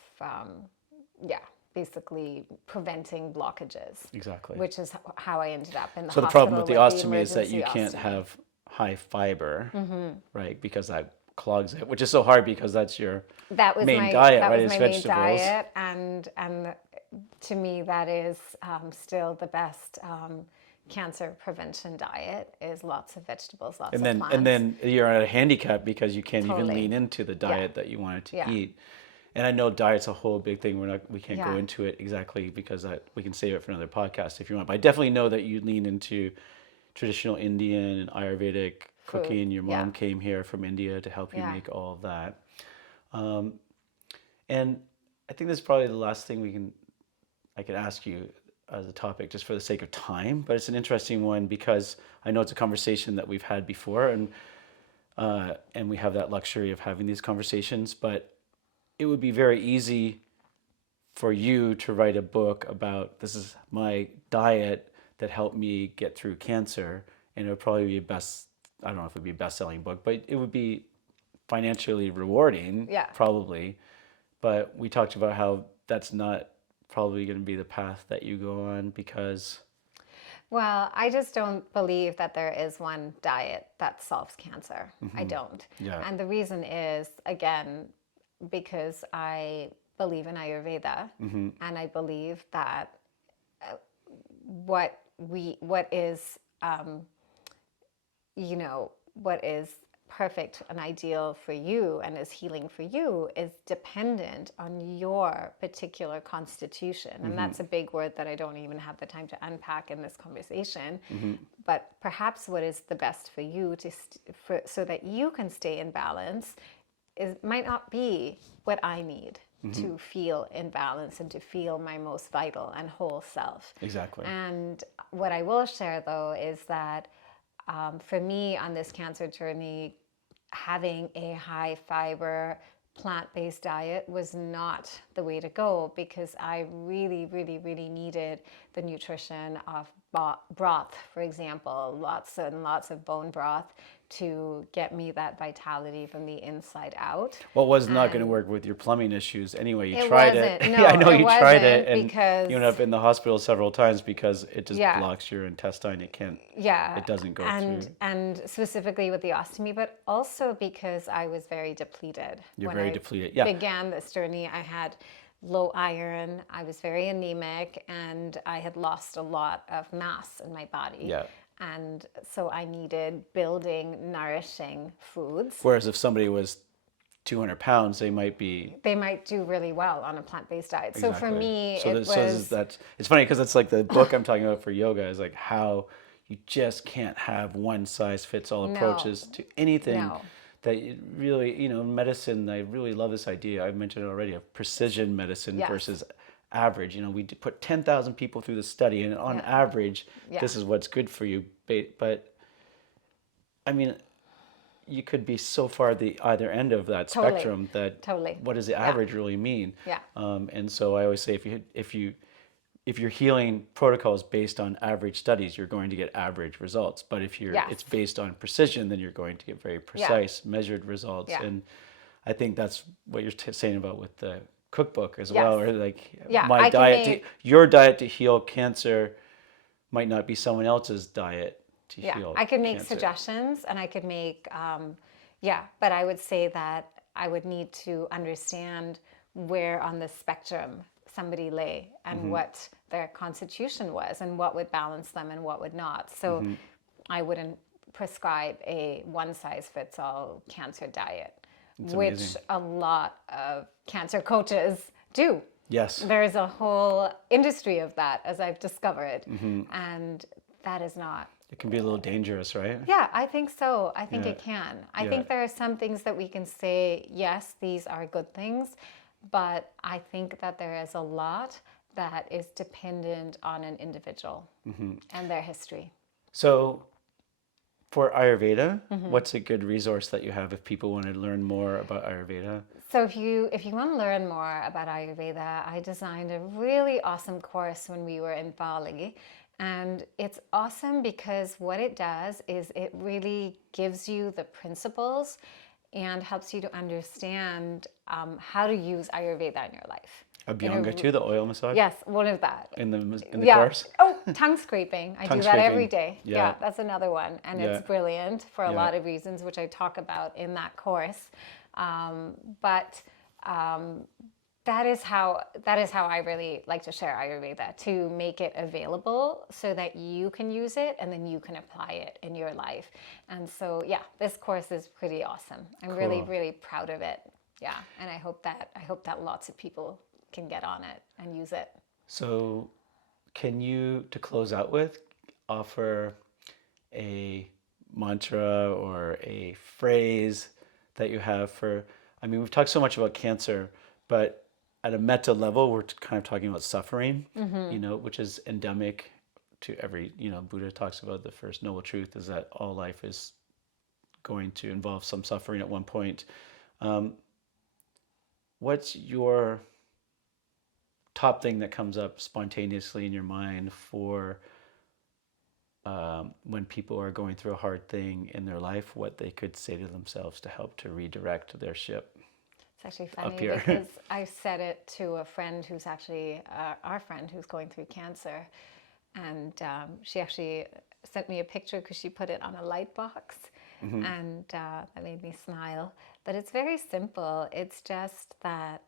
basically preventing blockages. Exactly. Which is how I ended up in the So the hospital problem with the ostomy is that you can't have high fiber, right? Because that clogs it, which is so hard because that's your that was main my, diet, that right? was Is my main vegetables. diet, and to me that is still the best cancer prevention diet is lots of vegetables, lots And of then plants. and then you're at a handicap because you can't even Totally. lean into the diet that you wanted to Yeah. eat. And I know diet's a whole big thing. We can't go Yeah. into it exactly because we can save it for another podcast if you want. But I definitely know that you lean into traditional Indian and Ayurvedic cooking. Your mom came here from India to help you Yeah. make all of that. And I think this is probably the last thing I could ask you as a topic, just for the sake of time. But it's an interesting one because I know it's a conversation that we've had before, and we have that luxury of having these conversations. But it would be very easy for you to write a book about this is my diet that helped me get through cancer, and it would probably be I don't know if it would be a best-selling book, but it would be financially rewarding, probably. But we talked about how that's not probably going to be the path that you go on because... Well, I just don't believe that there is one diet that solves cancer. I don't. Yeah. And the reason is, again, because I believe in Ayurveda, and I believe that what is what is perfect and ideal for you and is healing for you is dependent on your particular constitution. And that's a big word that I don't even have the time to unpack in this conversation. But perhaps what is the best for you so that you can stay in balance might not be what I need to feel in balance and to feel my most vital and whole self. Exactly. And what I will share, though, is that for me on this cancer journey, having a high fiber plant-based diet was not the way to go, because I really, really, really needed the nutrition of broth, for example, lots and lots of bone broth to get me that vitality from the inside out. Well, it was not going to work with your plumbing issues anyway. You It tried wasn't. it. No, I know it you tried it, wasn't, and because you ended up in the hospital several times because it just Yeah. blocks your intestine. It can't. Yeah. It doesn't go through. And specifically with the ostomy, but also because I was very depleted. You're when very I depleted. Yeah. began this journey, I had low iron, I was very anemic, and I had lost a lot of mass in my body. Yeah. And so I needed building, nourishing foods. Whereas if somebody was 200 pounds, they might do really well on a plant-based diet. So for me, it's funny because it's like the book I'm talking about for yoga is like how you just can't have one size fits all approaches to anything. No. That you really, medicine, I really love this idea. I've mentioned it already, of precision medicine versus average. We put 10,000 people through the study, and on average, this is what's good for you. But I mean, you could be so far the either end of that spectrum that what does the average really mean? Yeah. And so I always say if you're healing protocols based on average studies, you're going to get average results. But if it's based on precision, then you're going to get very precise, measured results. Yeah. And I think that's what you're saying about with the cookbook as well, or like your diet to heal cancer might not be someone else's diet to heal. I could make cancer. suggestions, and I could make but I would say that I would need to understand where on the spectrum somebody lay and what their constitution was and what would balance them and what would not. So I wouldn't prescribe a one-size-fits-all cancer diet, which a lot of cancer coaches do. Yes. There's a whole industry of that, as I've discovered. And that is not... It can be a little dangerous, right? Yeah, I think so. I think it can. I think there are some things that we can say, yes, these are good things, but I think that there is a lot that is dependent on an individual and their history. So for Ayurveda, what's a good resource that you have if people want to learn more about Ayurveda? So if you want to learn more about Ayurveda, I designed a really awesome course when we were in Bali. And it's awesome because what it does is it really gives you the principles and helps you to understand how to use Ayurveda in your life. Abhyanga too, the oil massage? Yes, one of that. In the course? Oh, tongue scraping. I do that every day. Yeah. That's another one. And it's brilliant for a lot of reasons, which I talk about in that course. But that is how I really like to share Ayurveda, to make it available so that you can use it and then you can apply it in your life. And so yeah, this course is pretty awesome. I'm really, Cool. really proud of it. Yeah. And I hope that lots of people can get on it and use it. So, can you, to close out with, offer a mantra or a phrase that you have for, I mean, we've talked so much about cancer, but at a meta level, we're kind of talking about suffering, which is endemic to every, Buddha talks about the first noble truth is that all life is going to involve some suffering at one point. What's your top thing that comes up spontaneously in your mind for when people are going through a hard thing in their life, what they could say to themselves to help to redirect their ship It's actually up funny here? because I said it to a friend who's actually our friend who's going through cancer. And she actually sent me a picture because she put it on a light box. And that made me smile. But it's very simple. It's just that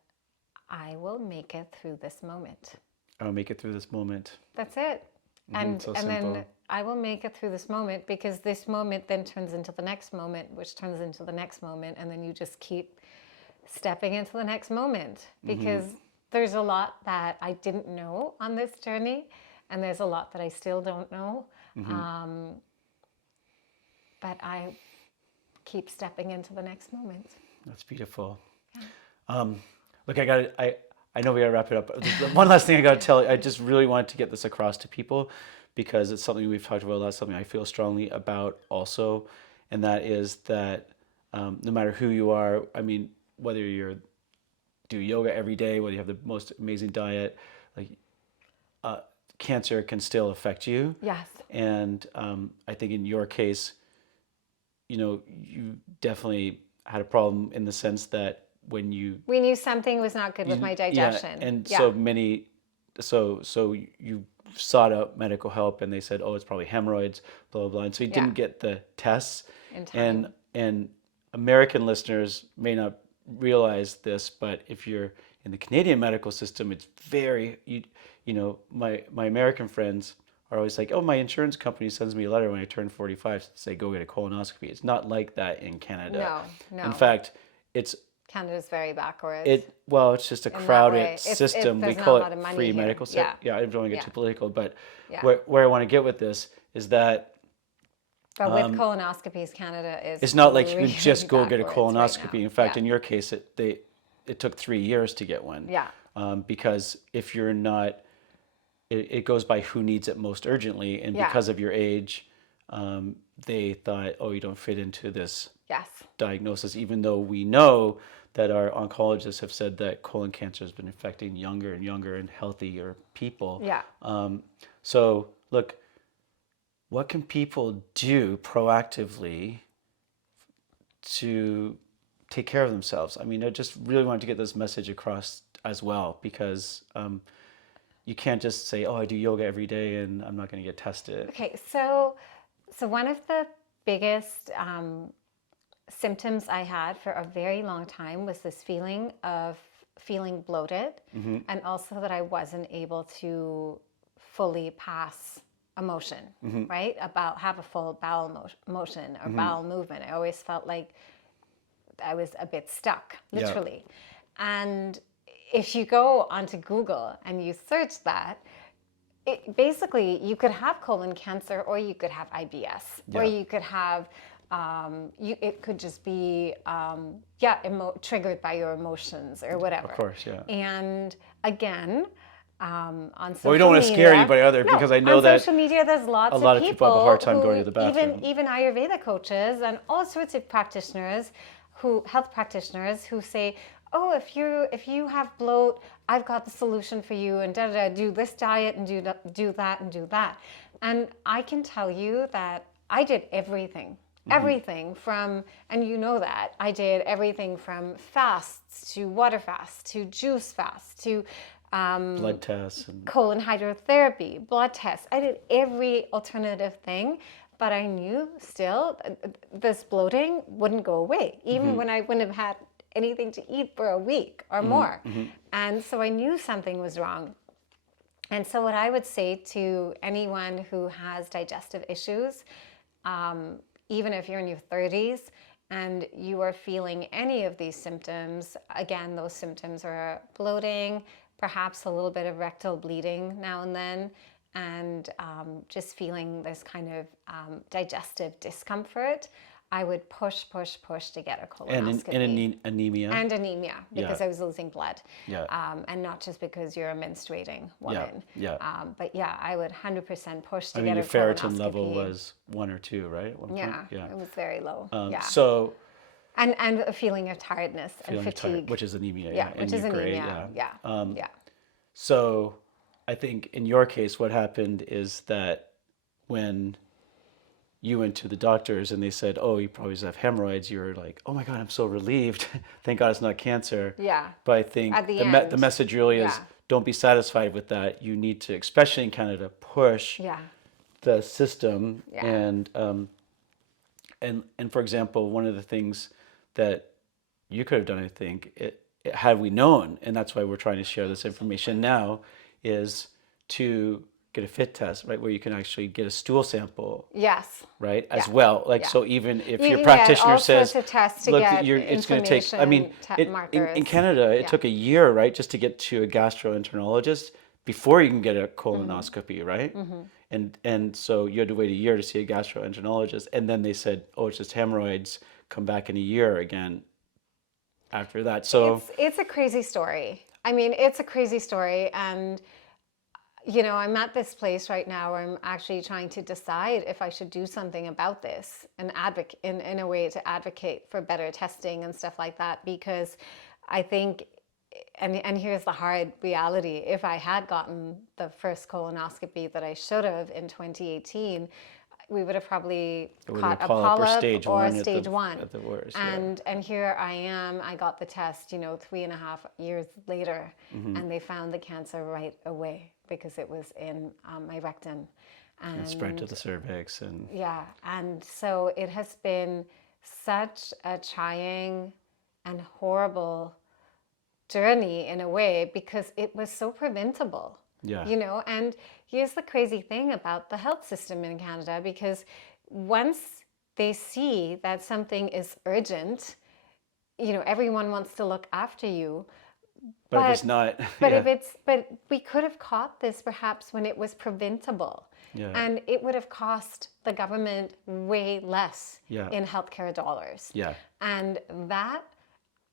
I will make it through this moment. I'll make it through this moment. That's it. So And simple. then I will make it through this moment, because this moment then turns into the next moment, which turns into the next moment. And then you just keep stepping into the next moment, because there's a lot that I didn't know on this journey. And there's a lot that I still don't know. But I keep stepping into the next moment. That's beautiful. Look, I know we gotta wrap it up. There's one last thing I gotta tell you. I just really wanted to get this across to people because it's something we've talked about a lot, something I feel strongly about also, and that is that no matter who you are, I mean, whether you do yoga every day, whether you have the most amazing diet, like cancer can still affect you. Yes. And I think in your case, you definitely had a problem in the sense that we knew something was not good with my digestion. Yeah, and so you sought out medical help, and they said, oh, it's probably hemorrhoids, blah blah blah, and so you didn't get the tests in time. And American listeners may not realize this, but if you're in the Canadian medical system, it's very my American friends are always like, oh, my insurance company sends me a letter when I turn 45 to say go get a colonoscopy. It's not like that in Canada. No. In fact, Canada's very backwards. It's just a crowded system. We call it free here. medical system. Yeah, I don't want to get too political, but Yeah. where I want to get with this is that But with colonoscopies, Canada is it's not like you can really just go get a backwards right colonoscopy. now. In fact, Yeah. in your case, it took 3 years to get one. Yeah. Because if you're not, it goes by who needs it most urgently, and Yeah. because of your age, they thought, oh, you don't fit into this Yes. diagnosis, even though we know that our oncologists have said that colon cancer has been affecting younger and younger and healthier people. Yeah. So look, what can people do proactively to take care of themselves? I mean, I just really wanted to get this message across as well, because you can't just say, oh, I do yoga every day and I'm not going to get tested. Okay, so one of the biggest symptoms I had for a very long time was this feeling of feeling bloated, and also that I wasn't able to fully pass a motion, right? Have a full bowel motion or bowel movement. I always felt like I was a bit stuck, literally. And if you go onto Google and you search that, basically you could have colon cancer, or you could have IBS, or you could have it could just be triggered by your emotions or whatever. Of course, yeah. And again, on social media, we don't want to scare anybody either, because I know on that social media there's lots a lot of of people have a hard time who, going to the bathroom. even Ayurveda coaches and all sorts of practitioners, health practitioners who say, oh, if you have bloat, I've got the solution for you, and do this diet and do that and do that. And I can tell you that I did everything. Everything from, and you know that, I did everything from fasts to water fasts to juice fasts to blood tests and colon hydrotherapy, blood tests. I did every alternative thing, but I knew still this bloating wouldn't go away. Even when I wouldn't have had anything to eat for a week or more. And so I knew something was wrong. And so what I would say to anyone who has digestive issues, even if you're in your 30s and you are feeling any of these symptoms, again, those symptoms are bloating, perhaps a little bit of rectal bleeding now and then, and just feeling this kind of digestive discomfort, I would push to get a colonoscopy. And anemia. And anemia, because I was losing blood. Yeah. And not just because you're a menstruating woman. Yeah. But yeah, I would 100% push to I mean, get your a ferritin colonoscopy. level was 1 or 2, right? At one point? Yeah, it was very low. So And a feeling of tiredness and feeling fatigue. tired, which is anemia. Yeah, which is Gray, anemia. Yeah. So I think in your case, what happened is that when you went to the doctors and they said, oh, you probably just have hemorrhoids, you were like, oh my God, I'm so relieved. Thank God it's not cancer. Yeah. But I think At the the end. message really is don't be satisfied with that. You need to, especially in Canada, push the system. And for example, one of the things that you could have done, I think, had we known, and that's why we're trying to share this information now, is to get a fit test, right, where you can actually get a stool sample, Yes. right, as well. Like, so even if You your can practitioner get all says, sorts of tests to look, get it's going to take, I mean, markers. in Canada, it took a year, right, just to get to a gastroenterologist before you can get a colonoscopy, right? And so you had to wait a year to see a gastroenterologist, and then they said, oh, it's just hemorrhoids, come back in a year again after that. So it's a crazy story. I mean, it's a crazy story. And, you know, I'm at this place right now where I'm actually trying to decide if I should do something about this and advocate in a way to advocate for better testing and stuff like that. Because I think, and here's the hard reality, if I had gotten the first colonoscopy that I should have in 2018, we would have probably caught a polyp stage or one stage one. at the worst. And here I am, I got the test, you know, 3.5 years later, and they found the cancer right away because it was in my rectum. And spread to the cervix. And yeah, and so it has been such a trying and horrible journey in a way because it was so preventable. Yeah. You know, and here's the crazy thing about the health system in Canada, because once they see that something is urgent, you know, everyone wants to look after you. But if it's not, but we could have caught this perhaps when it was preventable. Yeah. And it would have cost the government way less Yeah. in healthcare dollars. Yeah. And that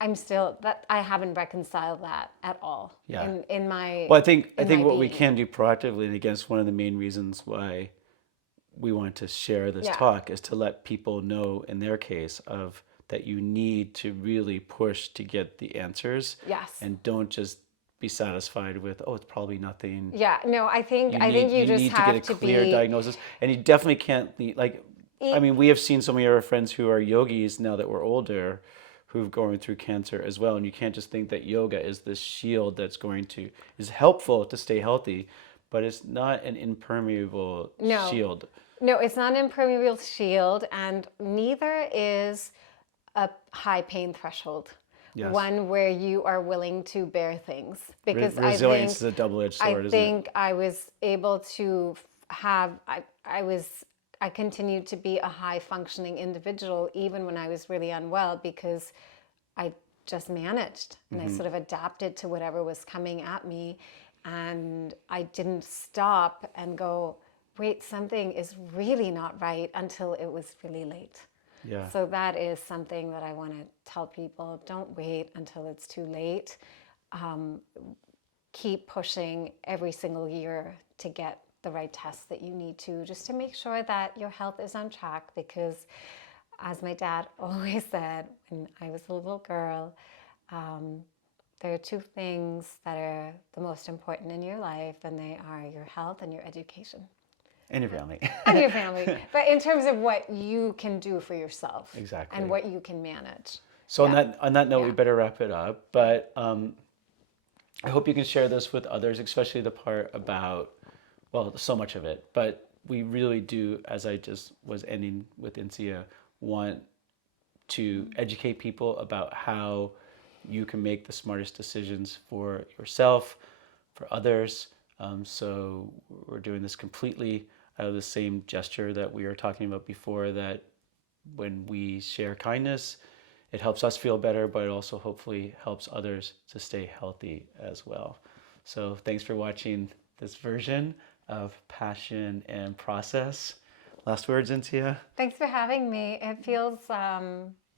I haven't reconciled that at all. Yeah. In my Well, I think what we being. can do proactively, and again, it's one of the main reasons why we want to share this Yeah. talk, is to let people know in their case of that you need to really push to get the answers. Yes. And don't just be satisfied with, oh, it's probably nothing. Yeah, no, I think you just need have to get to a clear be diagnosis, and you definitely can't be like. I mean, we have seen so many of our friends who are yogis now that we're older, who've going through cancer as well, and you can't just think that yoga is this shield that's is helpful to stay healthy, but it's not an impermeable shield. No, it's not an impermeable shield, and neither is a high pain threshold. Yes. One where you are willing to bear things, because Resilience is a double-edged sword, isn't it? I think I was able to have. I continued to be a high functioning individual even when I was really unwell, because I just managed and I sort of adapted to whatever was coming at me, and I didn't stop and go, wait, something is really not right, until it was really late. Yeah. So that is something that I want to tell people. Don't wait until it's too late. Keep pushing every single year to get the right tests that you need to, just to make sure that your health is on track. Because as my dad always said when I was a little girl, there are two things that are the most important in your life, and they are your health and your education. And your family. And your family. But in terms of what you can do for yourself. Exactly. And what you can manage. So on that note, we better wrap it up. But I hope you can share this with others, especially the part about, well, so much of it. But we really do, as I just was ending with Insiya, want to educate people about how you can make the smartest decisions for yourself, for others. So we're doing this completely out of the same gesture that we were talking about before, that when we share kindness, it helps us feel better, but it also hopefully helps others to stay healthy as well. So thanks for watching this version of Passion and Process. Last words, Insiya? Thanks for having me. It feels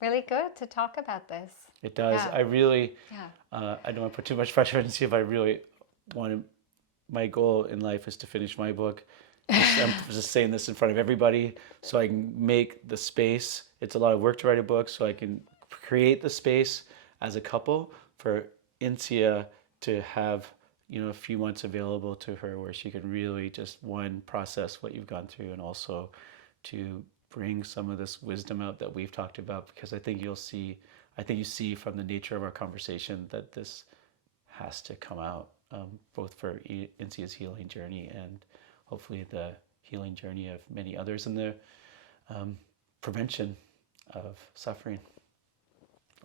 really good to talk about this. It does. Yeah. I really, Yeah. I don't want to put too much pressure on Insiya, but I really want to, my goal in life is to finish my book. I'm just saying this in front of everybody so I can make the space. It's a lot of work to write a book, so I can create the space as a couple for Insiya to have, a few months available to her where she can really just, one, process what you've gone through, and also to bring some of this wisdom out that we've talked about, because I think you see from the nature of our conversation that this has to come out, both for Insiya's healing journey and hopefully the healing journey of many others in the prevention of suffering.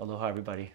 Aloha, everybody.